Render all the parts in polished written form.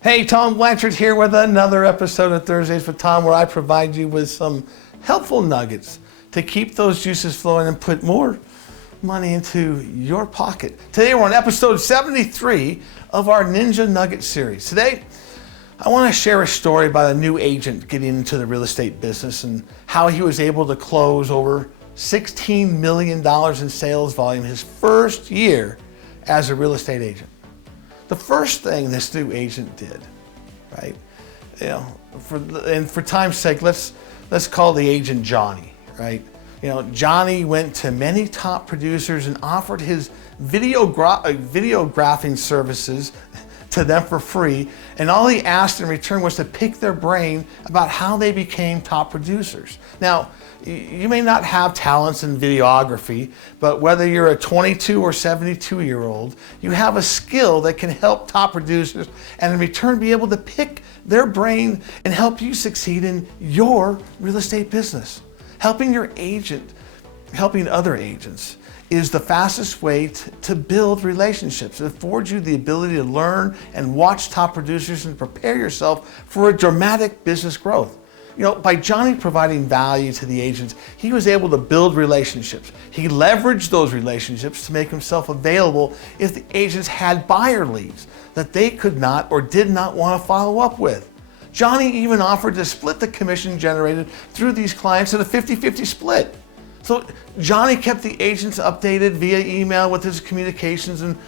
Hey, Tom Blanchard here with another episode of Thursdays with Tom, where I provide you with some helpful nuggets to keep those juices flowing and put more money into your pocket. Today we're on episode 73 of our Ninja Nugget series. Today, I want to share a story about a new agent getting into the real estate business and how he was able to close over $16 million in sales volume his first year as a real estate agent. The first thing this new agent did, right? For time's sake, let's call the agent Johnny, right? Johnny went to many top producers and offered his videographing services to them for free, and all he asked in return was to pick their brain about how they became top producers. Now, you may not have talents in videography, but whether you're a 22 or 72-year-old, you have a skill that can help top producers and in return be able to pick their brain and help you succeed in your real estate business. Helping other agents is the fastest way to build relationships. It affords you the ability to learn and watch top producers and prepare yourself for a dramatic business growth. By Johnny providing value to the agents, he was able to build relationships. He leveraged those relationships to make himself available if the agents had buyer leads that they could not or did not want to follow up with. Johnny even offered to split the commission generated through these clients at a 50-50 split. So Johnny kept the agents updated via email with his communications and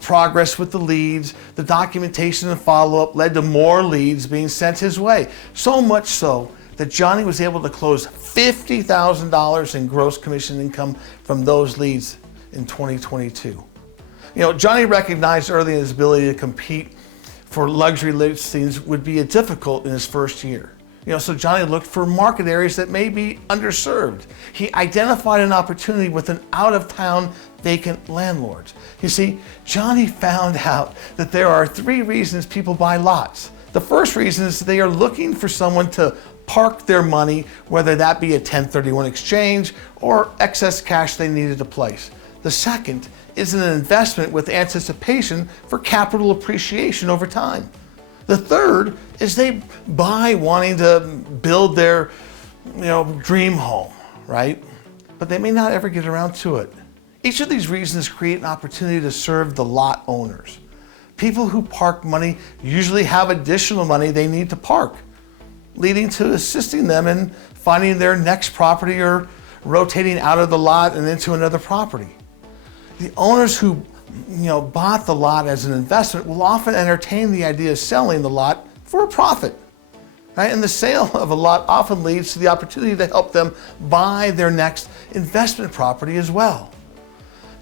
progress with the leads. The documentation and follow-up led to more leads being sent his way. So much so that Johnny was able to close $50,000 in gross commission income from those leads in 2022. Johnny recognized early in his ability to compete for luxury listings would be difficult in his first year. So Johnny looked for market areas that may be underserved. He identified an opportunity with an out-of-town vacant landlords. You see, Johnny found out that there are 3 reasons people buy lots. The first reason is they are looking for someone to park their money, whether that be a 1031 exchange or excess cash they needed to place. The second is an investment with anticipation for capital appreciation over time. The third is they buy wanting to build their, dream home, right? But they may not ever get around to it. Each of these reasons create an opportunity to serve the lot owners. People who park money usually have additional money they need to park, leading to assisting them in finding their next property or rotating out of the lot and into another property. The owners who bought the lot as an investment will often entertain the idea of selling the lot for a profit, right? And the sale of a lot often leads to the opportunity to help them buy their next investment property as well.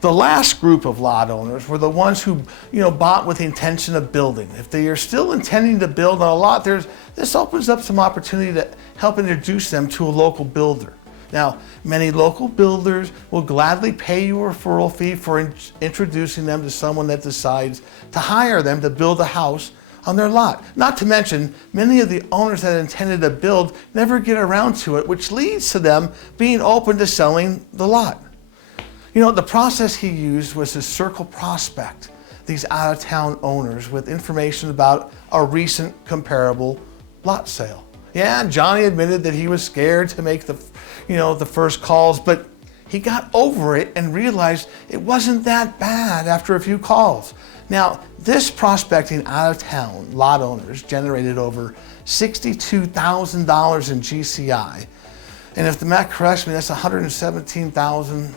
The last group of lot owners were the ones who, bought with the intention of building. If they are still intending to build on a lot, this opens up some opportunity to help introduce them to a local builder. Now, many local builders will gladly pay you a referral fee for introducing them to someone that decides to hire them to build a house on their lot. Not to mention, many of the owners that intended to build never get around to it, which leads to them being open to selling the lot. The process he used was to circle prospect these out-of-town owners with information about a recent comparable lot sale. Yeah, Johnny admitted that he was scared to make the first calls, but he got over it and realized it wasn't that bad after a few calls. Now, this prospecting out-of-town lot owners generated over $62,000 in GCI. And if the math corrects me, that's 117,000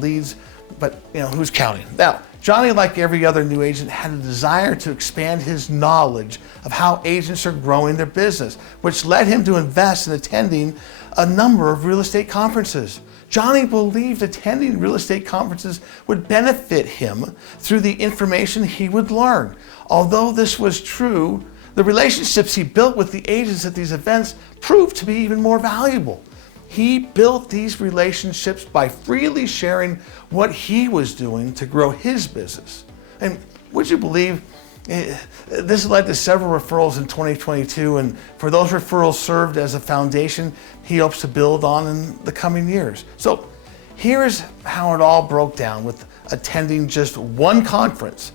leads, but who's counting? Now, Johnny, like every other new agent, had a desire to expand his knowledge of how agents are growing their business, which led him to invest in attending a number of real estate conferences. Johnny believed attending real estate conferences would benefit him through the information he would learn. Although this was true, the relationships he built with the agents at these events proved to be even more valuable. He built these relationships by freely sharing what he was doing to grow his business. And would you believe this led to several referrals in 2022, and for those referrals served as a foundation he hopes to build on in the coming years. So here's how it all broke down with attending just one conference.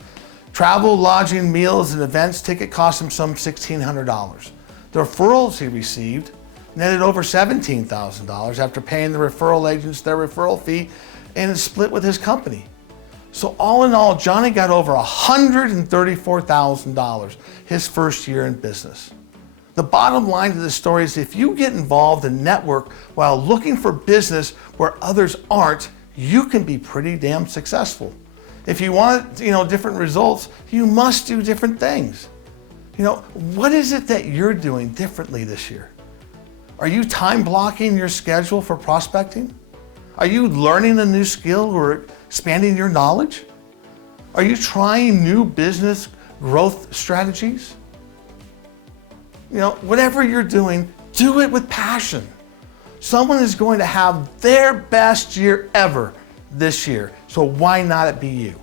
Travel, lodging, meals, and events ticket cost him some $1,600. The referrals he received netted over $17,000 after paying the referral agents their referral fee and split with his company. So all in all, Johnny got over $134,000 his first year in business. The bottom line to this story is if you get involved and network while looking for business where others aren't, you can be pretty damn successful. If you want, different results, you must do different things. What is it that you're doing differently this year? Are you time blocking your schedule for prospecting? Are you learning a new skill or expanding your knowledge? Are you trying new business growth strategies? Whatever you're doing, do it with passion. Someone is going to have their best year ever this year, so why not it be you?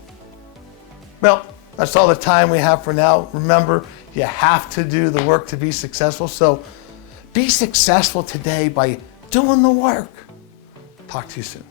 Well, that's all the time we have for now. Remember, you have to do the work to be successful, so be successful today by doing the work. Talk to you soon.